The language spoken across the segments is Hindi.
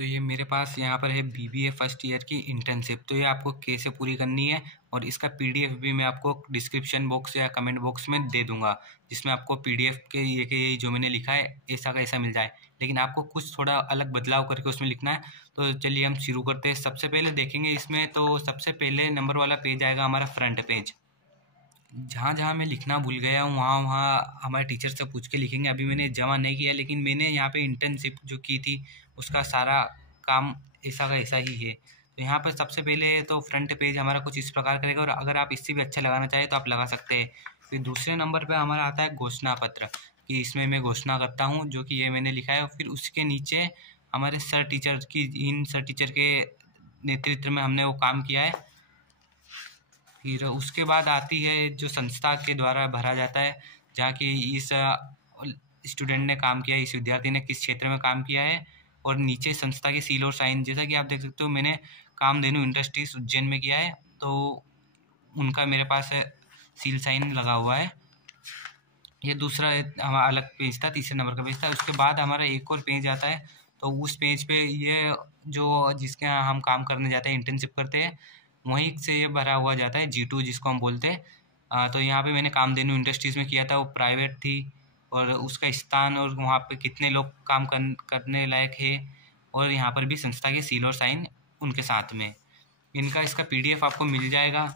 तो ये मेरे पास यहाँ पर है बीबीए फर्स्ट ईयर की इंटर्नशिप। तो ये आपको कैसे पूरी करनी है और इसका पीडीएफ भी मैं आपको डिस्क्रिप्शन बॉक्स या कमेंट बॉक्स में दे दूंगा, जिसमें आपको पीडीएफ के ये जो मैंने लिखा है ऐसा का ऐसा मिल जाए, लेकिन आपको कुछ थोड़ा अलग बदलाव करके उसमें लिखना है। तो चलिए हम शुरू करते हैं। सबसे पहले देखेंगे इसमें, तो सबसे पहले नंबर वाला पेज आएगा हमारा फ्रंट पेज। जहाँ जहाँ मैं लिखना भूल गया हूँ वहाँ वहाँ हमारे टीचर से पूछ के लिखेंगे। अभी मैंने जमा नहीं किया, लेकिन मैंने यहाँ पे इंटर्नशिप जो की थी उसका सारा काम ऐसा का ऐसा ही है। तो यहाँ पर सबसे पहले तो फ्रंट पेज हमारा कुछ इस प्रकार करेगा, और अगर आप इससे भी अच्छा लगाना चाहें तो आप लगा सकते हैं। फिर दूसरे नंबर पर हमारा आता है घोषणा पत्र, कि इसमें मैं घोषणा करता हूँ जो कि ये मैंने लिखा है। और फिर उसके नीचे हमारे सर टीचर की, इन सर टीचर के नेतृत्व में हमने वो काम किया है। फिर उसके बाद आती है जो संस्था के द्वारा भरा जाता है, जहाँ की इस स्टूडेंट ने काम किया है, इस विद्यार्थी ने किस क्षेत्र में काम किया है, और नीचे संस्था की सील और साइन। जैसा कि आप देख सकते हो मैंने कामधेनु इंडस्ट्रीज उज्जैन में किया है, तो उनका मेरे पास सील साइन लगा हुआ है। ये दूसरा हमारा अलग पेज था, तीसरे नंबर का पेज था। उसके बाद हमारा एक और पेज आता है, तो उस पेज पे ये जो जिसके यहाँ हम काम करने जाते हैं, इंटर्नशिप करते हैं, वहीं से ये भरा हुआ जाता है G2 जिसको हम बोलते हैं। तो यहाँ पे मैंने कामधेनु इंडस्ट्रीज़ में किया था, वो प्राइवेट थी, और उसका स्थान और वहाँ पे कितने लोग काम करने लायक है, और यहाँ पर भी संस्था के सील और साइन उनके साथ में। इनका इसका PDF आपको मिल जाएगा।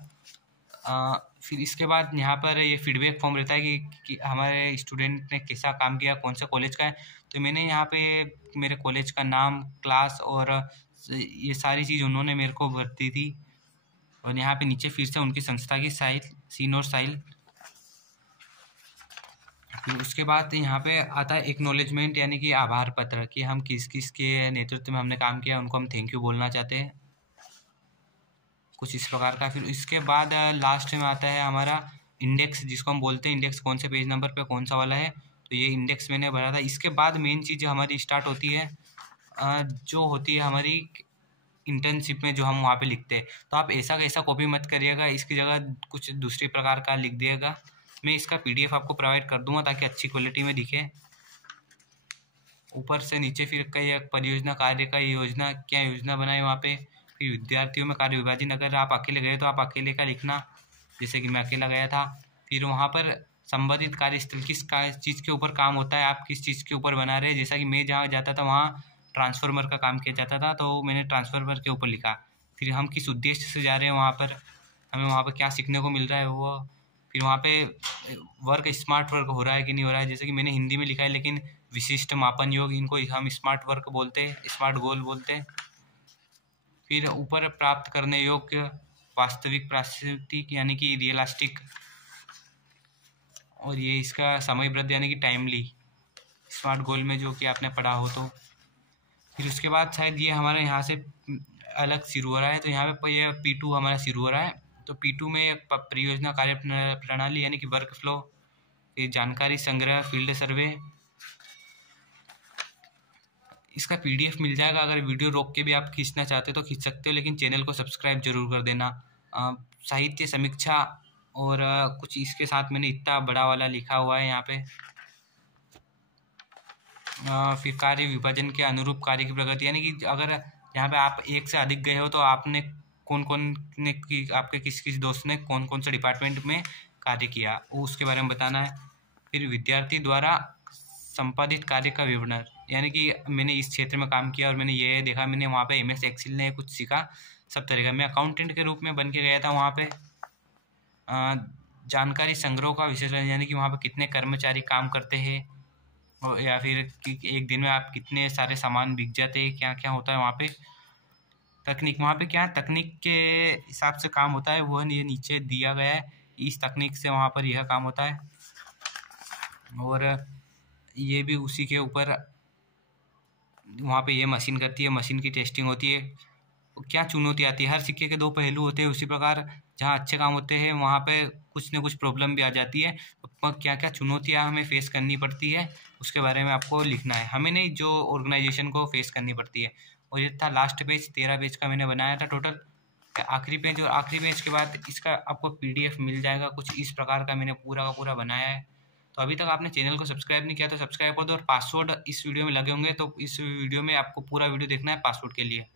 फिर इसके बाद यहाँ पर ये फीडबैक फॉर्म रहता है कि हमारे स्टूडेंट ने कैसा काम किया, कौन सा कॉलेज का है। तो मैंने यहाँ पे मेरे कॉलेज का नाम, क्लास और ये सारी चीज़ उन्होंने मेरे को भर दी थी। और यहाँ पे नीचे फिर से उनकी संस्था की साइल, सीन और साइल। फिर उसके बाद यहाँ पे आता है एक्नॉलेजमेंट, यानी कि आभार पत्र, कि हम किस किस के नेतृत्व में हमने काम किया, उनको हम थैंक यू बोलना चाहते हैं, कुछ इस प्रकार का। फिर इसके बाद लास्ट में आता है हमारा इंडेक्स, जिसको हम बोलते हैं इंडेक्स, कौन से पेज नंबर पे कौन सा वाला है। तो ये इंडेक्स मैंने भरा था। इसके बाद मेन चीज़ हमारी स्टार्ट होती है, जो होती है हमारी इंटर्नशिप में जो हम वहाँ पे लिखते हैं। तो आप ऐसा कैसा कॉपी मत करिएगा, इसकी जगह कुछ दूसरी प्रकार का लिख दिएगा। मैं इसका PDF आपको प्रोवाइड कर दूंगा ताकि अच्छी क्वालिटी में दिखे। ऊपर से नीचे फिर कई परियोजना कार्य का योजना, क्या योजना बनाए वहाँ पे। फिर विद्यार्थियों में कार्य विभाजन, अगर आप अकेले गए तो आप अकेले का लिखना, जैसे कि मैं अकेला गया था। फिर वहाँ पर संबंधित कार्यस्थल किस चीज़ के ऊपर काम होता है, आप किस चीज़ के ऊपर बना रहे हैं। जैसा कि मैं जहाँ जाता था वहाँ ट्रांसफार्मर का काम किया जाता था, तो मैंने ट्रांसफार्मर के ऊपर लिखा। फिर हम किस उद्देश्य से जा रहे हैं वहाँ पर, हमें वहाँ पर क्या सीखने को मिल रहा है वो। फिर वहाँ पे वर्क, स्मार्ट वर्क हो रहा है कि नहीं हो रहा है। जैसे कि मैंने हिंदी में लिखा है, लेकिन विशिष्ट मापन योग, इनको हम स्मार्ट वर्क बोलते हैं, स्मार्ट गोल बोलते हैं। फिर ऊपर प्राप्त करने योग्य, वास्तविक, प्राकृतिक यानी कि रियलिस्टिक, और ये इसका समयबद्ध यानी कि टाइमली, स्मार्ट गोल में जो कि आपने पढ़ा हो। तो फिर उसके बाद शायद ये हमारे यहाँ से अलग शुरू हो रहा है, तो यहाँ पे ये P2 हमारा शुरू हो रहा है। तो P2 में परियोजना कार्य प्रणाली यानी कि वर्क फ्लो, जानकारी संग्रह, फील्ड सर्वे। इसका PDF मिल जाएगा। अगर वीडियो रोक के भी आप खींचना चाहते हो तो खींच सकते हो, लेकिन चैनल को सब्सक्राइब जरूर कर देना। साहित्य समीक्षा, और कुछ इसके साथ मैंने इतना बड़ा वाला लिखा हुआ है यहाँ पे। फिर कार्य विभाजन के अनुरूप कार्य की प्रगति, यानी कि अगर यहाँ पे आप एक से अधिक गए हो तो आपने कौन कौन ने की, आपके किस किस दोस्त ने कौन कौन से डिपार्टमेंट में कार्य किया, वो उसके बारे में बताना है। फिर विद्यार्थी द्वारा संपादित कार्य का विवरण, यानी कि मैंने इस क्षेत्र में काम किया और मैंने ये देखा, मैंने वहाँ पे MS एक्सेल ने कुछ सीखा, सब तरह का। मैं अकाउंटेंट के रूप में बन के गया था वहाँ पे। जानकारी संग्रह का विशेषण, यानी कि वहाँ पे कितने कर्मचारी काम करते हैं, या फिर कि एक दिन में आप कितने सारे सामान बिक जाते हैं, क्या क्या होता है वहाँ पे। तकनीक, वहाँ पे क्या तकनीक के हिसाब से काम होता है वो ये नीचे दिया गया है, इस तकनीक से वहाँ पर यह काम होता है। और ये भी उसी के ऊपर वहाँ पे ये मशीन करती है, मशीन की टेस्टिंग होती है। क्या चुनौती आती है, हर सिक्के के दो पहलू होते हैं, उसी प्रकार जहाँ अच्छे काम होते हैं वहाँ पे कुछ न कुछ प्रॉब्लम भी आ जाती है। तो क्या क्या चुनौतियाँ हमें फेस करनी पड़ती है उसके बारे में आपको लिखना है, हमें नहीं, जो ऑर्गेनाइजेशन को फेस करनी पड़ती है। और ये था लास्ट पेज, 13 पेज का मैंने बनाया था टोटल, आखिरी पेज। और आखिरी पेज के बाद इसका आपको PDF मिल जाएगा, कुछ इस प्रकार का मैंने पूरा का पूरा बनाया है। तो अभी तक आपने चैनल को सब्सक्राइब नहीं किया तो सब्सक्राइब कर दो, और पासवर्ड इस वीडियो में लगे होंगे तो इस वीडियो में आपको पूरा वीडियो देखना है पासवर्ड के लिए।